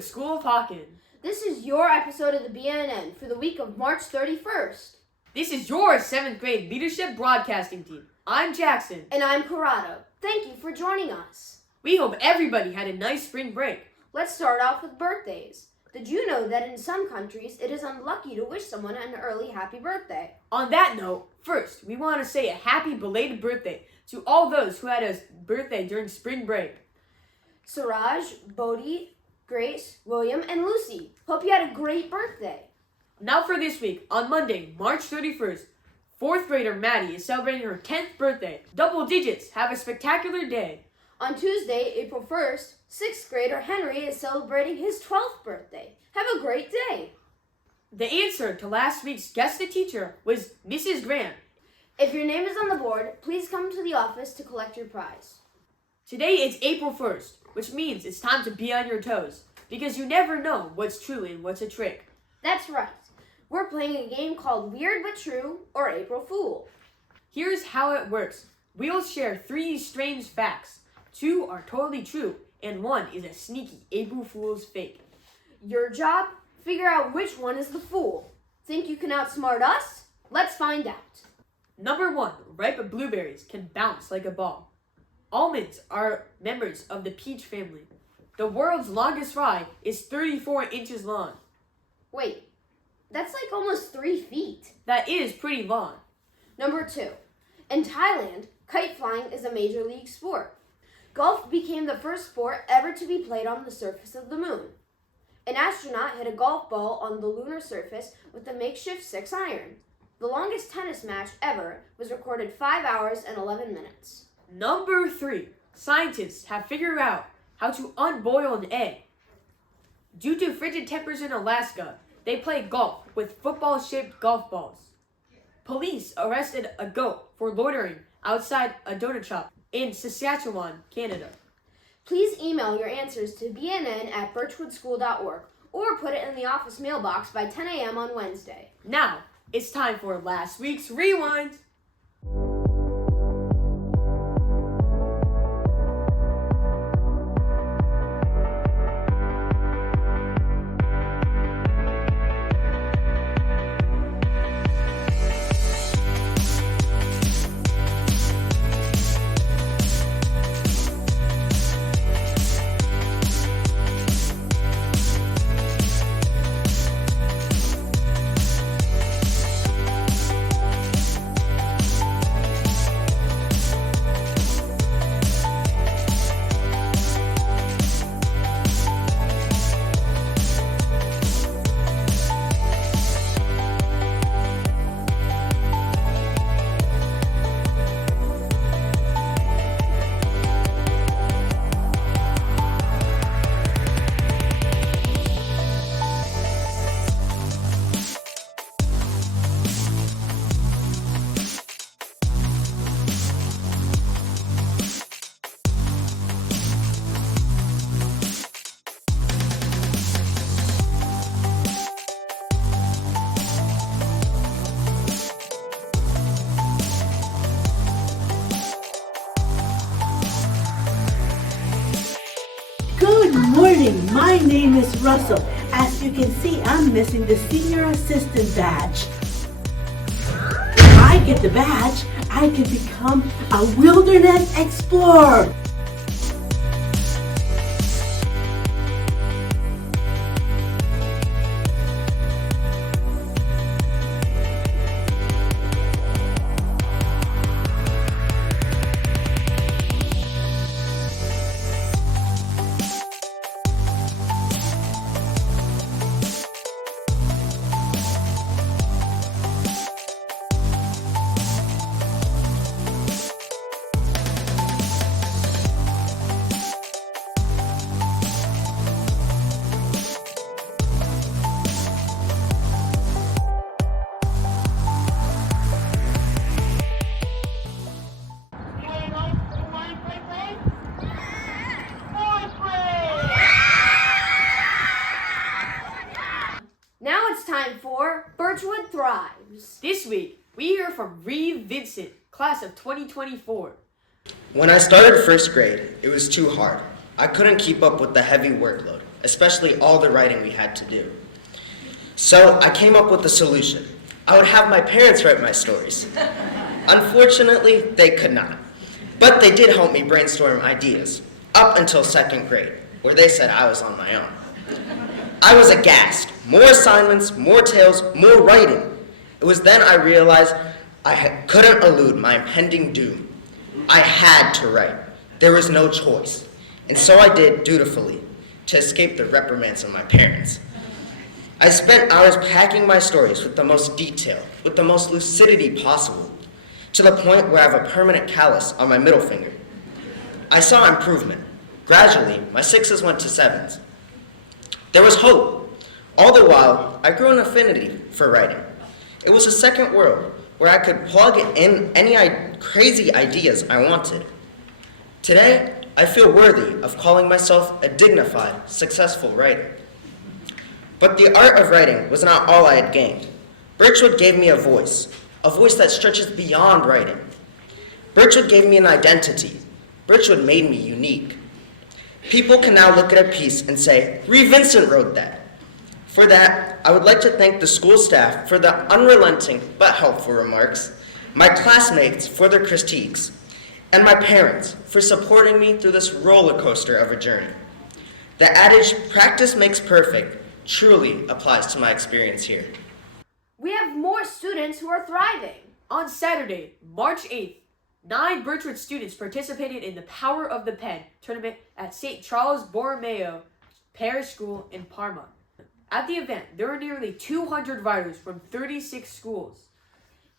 Birchwood School of Hawken. This is your episode of the BNN for the week of March 31st. This is your 7th grade leadership broadcasting team. I'm Jackson. And I'm Corrado. Thank you for joining us. We hope everybody had a nice spring break. Let's start off with birthdays. Did you know that in some countries it is unlucky to wish someone an early happy birthday? On that note, first, we want to say a happy belated birthday to all those who had a birthday during spring break. Suraj, Bodhi, Grace, William, and Lucy. Hope you had a great birthday. Now for this week, on Monday, March 31st, 4th grader Maddie is celebrating her 10th birthday. Double digits, have a spectacular day. On Tuesday, April 1st, 6th grader Henry is celebrating his 12th birthday. Have a great day. The answer to last week's Guess the Teacher was Mrs. Graham. If your name is on the board, please come to the office to collect your prize. Today it's April 1st, which means it's time to be on your toes, because you never know what's true and what's a trick. That's right. We're playing a game called Weird But True or April Fool. Here's how it works. We'll share 3 strange facts. 2 are totally true, and 1 is a sneaky April Fool's fake. Your job? Figure out which one is the fool. Think you can outsmart us? Let's find out. Number 1, ripe blueberries can bounce like a ball. Almonds are members of the peach family. The world's longest fry is 34 inches long. Wait, that's like almost 3 feet. That is pretty long. Number 2, in Thailand, kite flying is a major league sport. Golf became the first sport ever to be played on the surface of the moon. An astronaut hit a golf ball on the lunar surface with a makeshift 6-iron. The longest tennis match ever was recorded 5 hours and 11 minutes. Number 3, scientists have figured out how to unboil an egg. Due to frigid temperatures in Alaska, they play golf with football-shaped golf balls. Police arrested a goat for loitering outside a donut shop in Saskatchewan, Canada. Please email your answers to bnn@birchwoodschool.org or put it in the office mailbox by 10 a.m. on Wednesday. Now, it's time for last week's Rewind. Good morning, my name is Russell. As you can see, I'm missing the senior assistant badge. If I get the badge, I can become a wilderness explorer. Now it's time for Birchwood Thrives. This week, we hear from Reeve Vincent, class of 2024. When I started first grade, it was too hard. I couldn't keep up with the heavy workload. especially all the writing we had to do. So I came up with a solution. I would have my parents write my stories. Unfortunately, they could not. But they did help me brainstorm ideas, up until 2nd grade, where they said I was on my own. I was aghast. More assignments, more tales, more writing. It was then I realized couldn't elude my impending doom. I had to write. There was no choice. And so I did dutifully, to escape the reprimands of my parents. I spent hours packing my stories with the most detail, with the most lucidity possible, to the point where I have a permanent callus on my middle finger. I saw improvement. Gradually, my 6s went to 7s. There was hope. All the while, I grew an affinity for writing. It was a second world where I could plug in any crazy ideas I wanted. Today, I feel worthy of calling myself a dignified, successful writer. But the art of writing was not all I had gained. Birchwood gave me a voice that stretches beyond writing. Birchwood gave me an identity. Birchwood made me unique. People can now look at a piece and say, Ree Vincent wrote that. For that, I would like to thank the school staff for the unrelenting but helpful remarks, my classmates for their critiques, and my parents for supporting me through this roller coaster of a journey. The adage, practice makes perfect, truly applies to my experience here. We have more students who are thriving. On Saturday, March 8th, 9 Birchwood students participated in the Power of the Pen tournament at St. Charles Borromeo Parish School in Parma. At the event, there were nearly 200 writers from 36 schools.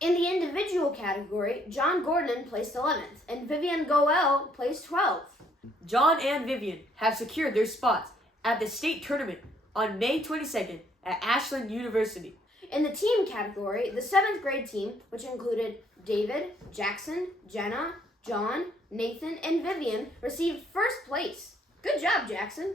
In the individual category, John Gordon placed 11th and Vivian Goel placed 12th. John and Vivian have secured their spots at the state tournament on May 22nd at Ashland University. In the team category, the 7th grade team, which included David, Jackson, Jenna, John, Nathan, and Vivian, received 1st place. Good job, Jackson.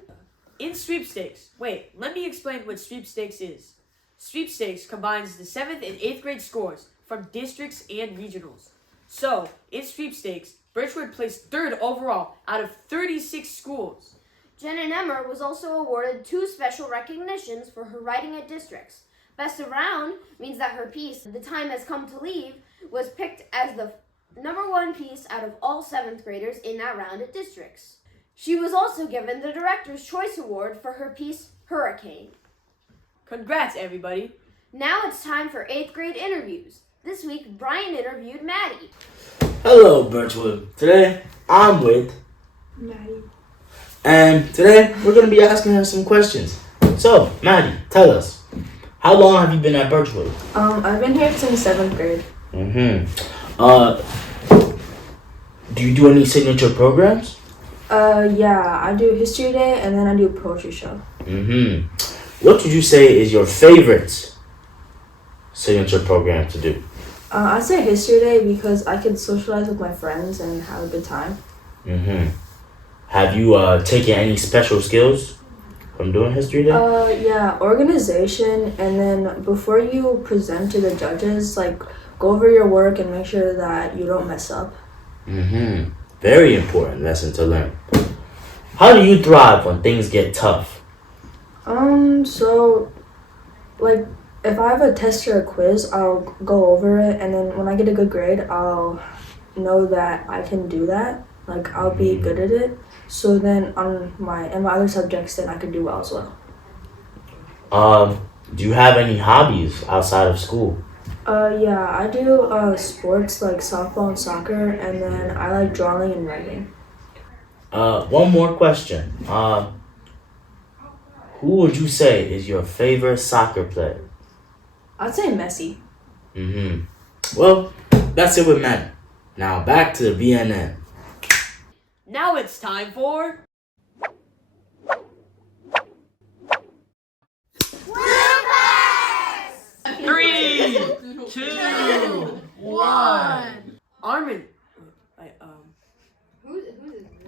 In sweepstakes, let me explain what sweepstakes is. Sweepstakes combines the 7th and 8th grade scores from districts and regionals. So, in sweepstakes, Birchwood placed 3rd overall out of 36 schools. Jenna Nemmer was also awarded 2 special recognitions for her writing at districts. Best of round means that her piece, The Time Has Come to Leave, was picked as the #1 piece out of all 7th graders in that round at districts. She was also given the Director's Choice Award for her piece, Hurricane. Congrats, everybody. Now it's time for 8th grade interviews. This week, Brian interviewed Maddie. Hello, Birchwood. Today, I'm with Maddie. And today, we're going to be asking her some questions. So, Maddie, tell us, how long have you been at Birchwood? I've been here since 7th grade. Do you do any signature programs? Yeah, I do history day and then I do a poetry show. What would you say is your favorite signature program to do? I say history day because I can socialize with my friends and have a good time. Have you taken any special skills from doing history day? Yeah, organization, and then before you present to the judges, go over your work and make sure that you don't mess up. Very important lesson to learn. How do you thrive when things get tough? If I have a test or a quiz, I'll go over it, and then when I get a good grade, I'll know that I can do that. I'll be good at it. So then in my other subjects, then I can do well as well. Do you have any hobbies outside of school? Yeah, I do sports like softball and soccer, and then I like drawing and writing. One more question. Who would you say is your favorite soccer player? I'd say Messi. Well, that's it with Matt. Now back to the VNN. Now it's time for... Bloopers! 3, 2, 1. Armin.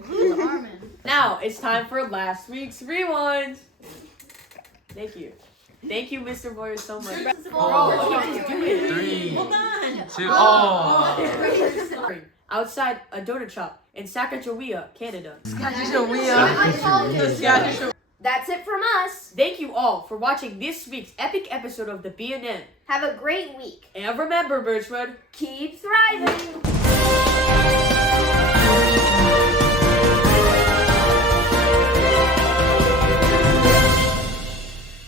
Who's Armin? Now it's time for last week's rewind. Thank you. Thank you, Mr. Moyer, so much. 3, 2, oh. Outside a donut shop in Sacagawea, Canada. That's it from us. Thank you all for watching this week's epic episode of the B&N. Have a great week. And remember, Birchwood, Keep thriving.